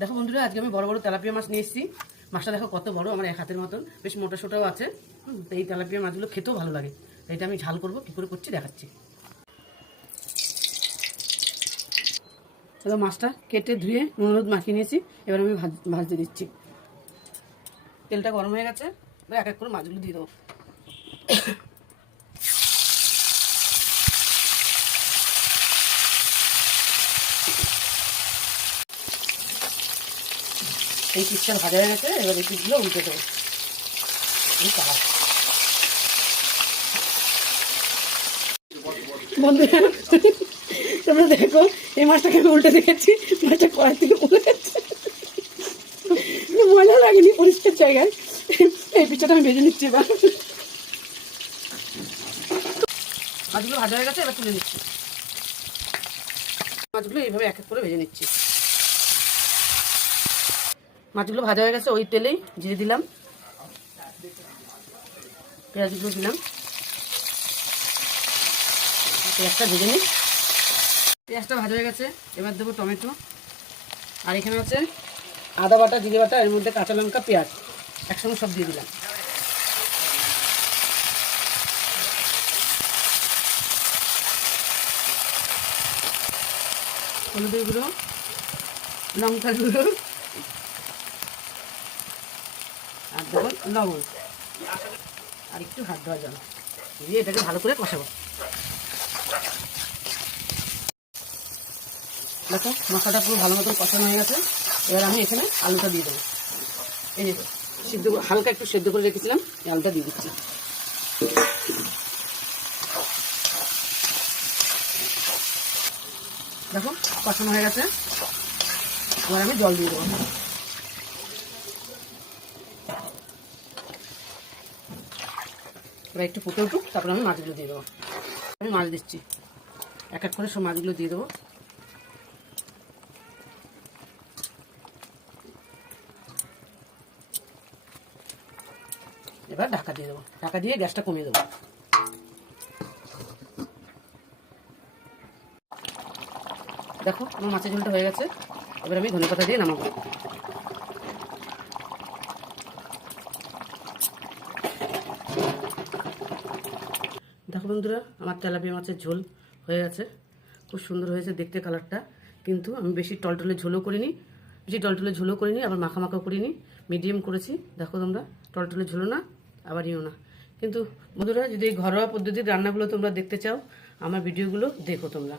দেখো বন্ধুরা, আজকে আমি বড় বড় তেলাপিয়া মাছ নিয়ে এসেছি। মাছটা দেখো কত বড়, আমার এক হাতের মতন, বেশ মোটা সোটাও আছে। তো এই তেলাপিয়া মাছগুলো খেতেও ভালো লাগে। এটা আমি ঝাল করবো, কী করে করছি দেখাচ্ছি। তাহলে মাছটা কেটে ধুয়ে নুন হলুদ মাখিয়ে নিয়েছি। এবার আমি ভাজতে দিচ্ছি। তেলটা গরম হয়ে গেছে, এবার এক এক করে মাছগুলো দিয়ে দেবো। এই পিসটা ভাজা হয়ে গেছে, এবার এই পিসগুলো উল্টে দেবো। বন্ধুরা তোমরা দেখো, এই মাছটাকে আমি উল্টে দেখেছি, মাছটা কড়াই থেকে উল্টে গেছে। মজা লাগেনি পরিষ্কার জায়গায়। এই পিঠাটা আমি ভেজে নিচ্ছি। এবার মাছগুলো ভাজা হয়ে গেছে, এবার তুলে নিচ্ছি। মাছগুলো এইভাবে এক এক করে ভেজে নিচ্ছি। মাছগুলো ভাজা হয়ে গেছে, ওই তেলেই জিরে দিলাম, পেঁয়াজগুলো দিলাম। পেঁয়াজটা ভেজে নিই। পেঁয়াজটা ভাজা হয়ে গেছে, এবার দেবো টমেটো। আর এখানে আছে আদা বাটা, জিরে বাটা, এর মধ্যে কাঁচা লঙ্কা, পেঁয়াজ একসঙ্গে সব দিয়ে দিলাম। হলুদের গুঁড়ো, লঙ্কার গুঁড়ো, আর দেবো লবণ, আর একটু হাত ধোয়া জল দিয়ে এটাকে ভালো করে কষাবো। দেখো মশলাটা পুরো ভালো মতন কষানো হয়ে গেছে। এবার আমি এখানে আলুটা দিয়ে দেবো। এই যে সিদ্ধ হালকা একটু সেদ্ধ করে রেখেছিলাম, এই আলুটা দিয়ে দিচ্ছি। দেখো কষানো হয়ে গেছে, এবার আমি জল দিয়ে দেবো। এবার একটু ফুটে উঠুক, তারপরে আমি মাছগুলো দিয়ে দেবো। আমি মাছ দিচ্ছি, এক এক করে সব মাছগুলো দিয়ে দেবো। এবার ঢাকা দিয়ে দেবো, ঢাকা দিয়ে গ্যাসটা কমিয়ে দেবো। দেখো আমার মাছের ঝোলটা হয়ে গেছে, এবার আমি ধনেপাতা দিয়ে নামাবো। দেখো বন্ধুরা, আমার তেলাপিয়া মাছের ঝোল হয়ে গেছে। খুব সুন্দর হয়েছে দেখতে কালারটা, কিন্তু আমি বেশি টলটলে ঝোলও করিনি, আবার মাখা মাখাও করিনি, মিডিয়াম করেছি। দেখো তোমরা, টলটলে ঝোলো না আবার ইও না। কিন্তু বন্ধুরা, যদি এই ঘরোয়া পদ্ধতির রান্নাগুলো তোমরা দেখতে চাও, আমার ভিডিওগুলো দেখো তোমরা।